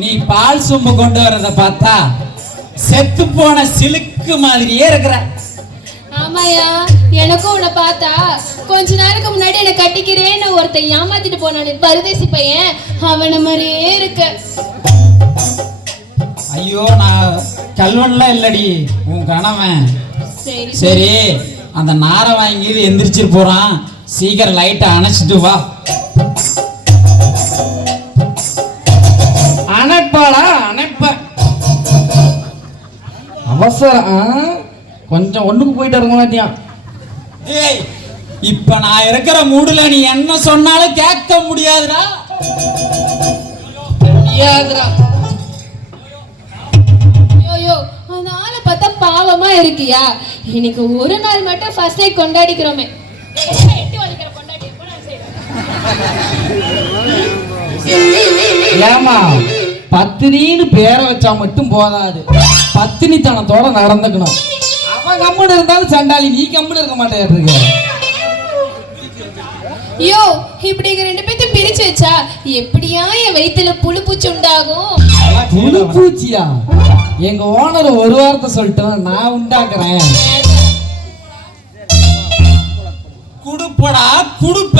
நீ பால் சொம்பு கொண்டு வரத பார்த்தா செத்து போன சிலுக்கு மாதிரியே இருக்கிற. ஆமாயா, எனக்கும் உன்னை பார்த்தா கொஞ்ச நாளுக்கு முன்னாடி என்னை கட்டிக்கிறேன்னு ஒருத்தன் ஏமாத்திட்டு போனானே பரதேசி பையன், அவனை மாதிரியே இருக்க. ஐயோ, நான் கல்வன்லாம் இல்லடி, உன் கணவன். சரி, அந்த நாரை வாங்கி எந்திரிச்சிட்டு போறான், சீக்கிரம் லைட்டை அணைச்சிட்டு வா. அணைப்பாளா? அணைப்ப அவசரம், கொஞ்சம் ஒண்ணுக்கு போயிட்டு இருக்க மாட்டியா? ஏய், இப்ப நான் இருக்கிற மூடுல நீ என்ன சொன்னாலும் கேட்க முடியாதுடா. ஐயோ, அந்த ஆளை பார்த்தா பாவமா இருக்கியா? இன்னைக்கு ஒரு நாள் மட்டும் ஃபர்ஸ்ட் நைட் கொண்டாடிக்கிறோமே. ஏமா, பத்தினின்னு பேரை வச்சா மட்டும் போதாது, பத்தினித்தனத்தோட நடந்துக்கணும். அவன் கம்முன்னு இருந்தாலும் சண்டாளி, நீ கம்முன்னு இருக்க மாட்டேன். ஐயோ, இப்படி ரெண்டு பேர்த்தையும் பிரிச்சு வச்சா எப்படியா என் வயிற்றுல புழு பூச்சி உண்டாகும்? புழு பூச்சியா? எங்க ஓனர் ஒரு வாரத்தை சொல்லிட்டோம், நான் உண்டாக்குறேன். குடுப்படா குடுப்ப.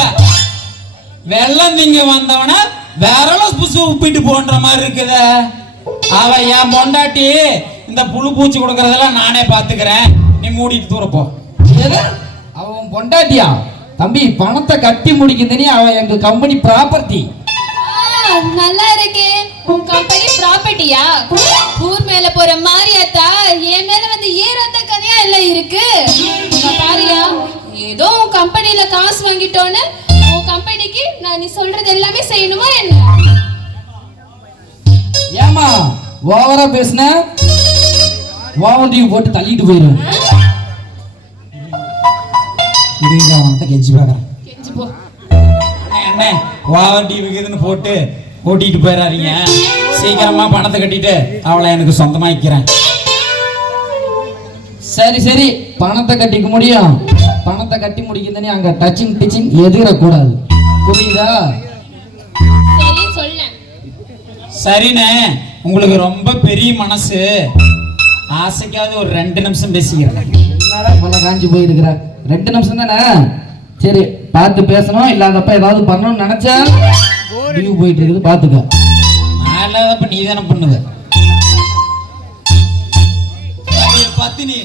வெள்ளம் நீங்க வந்தவன விரல புசு உப்பிட்டு போன்ற மாதிரி இருக்குத. அவ என் பொண்டாட்டி, இந்த புழு பூச்சி கொடுக்கறதெல்லாம் நானே பாத்துக்கிறேன், நீ மூடிட்டு தூரப்போ. அவன் பொண்டாட்டியா? தம்பி, பணத்தை கட்டி முடிக்குதுன்னு அவன் எங்க கம்பெனி ப்ராப்பர்ட்டி. நல்லா இருக்கே, உன் கம்பெனி ப்ராப்பர்ட்டியா? ஊர் மேல போற மாரியாத்தா என் மேல வந்து ஏறாத கதையா எல்லாம் இருக்கு. பாரியா, ஏதோ உன் கம்பெனில காசு வாங்கிட்டோன்னு உன் கம்பெனிக்கு நான் நீ சொல்றது எல்லாமே செய்யணுமா என்ன? ஏமா ஓவரா பேசுன, ஓவண்டியும் போட்டு தள்ளிட்டு போயிடும். கெஞ்சி பாக்குறேன். என்ன வாவண்டி விக்குதுன்னு போட்டு ஓட்டிட்டு போயிடாதீங்க. சீக்கிரமா பணத்தை கட்டிட்டு அவளை எனக்கு சொந்தமாக்கிறேன். சரி சரி, பணத்தை கட்டிக்க முடியும். பணத்தை கட்டி முடிக்குதுன்னு அங்க டச்சிங் டிச்சிங் எதிரக்கூடாது, புரியுதா? சரி சொல்ல. சரிண்ணே, உங்களுக்கு ரொம்ப பெரிய மனசு, ஆசைக்காவது ஒரு 2 நிமிஷம் பேசிக்கிறேன். என்னடா பல காஞ்சி போயிருக்கிற? 2 நிமிஷம் தானே? சரி, பார்த்து பேசணும். இல்லாதப்ப ஏதாவது பண்ணணும்னு நினைச்சா லீவ் போயிட்டு இருக்குது, பாத்துக்க. நான் இல்லாதப்ப நீ தானே பண்ணுவ. பத்தினி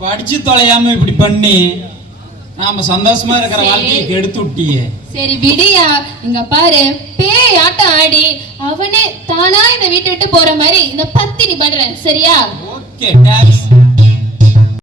படிச்சு தொலையாம இப்படி பண்ணி நாம சந்தோஷமா இருக்கிற வாழ்க்கையை கெடுத்து விட்டியே. சரி விடியா, இங்க பாரு, பேய் ஆட்டம் ஆடி அவனே தானா இந்த வீட்டை விட்டு போற மாதிரி இந்த பத்தினி பண்றேன், சரியா? Okay, thanks.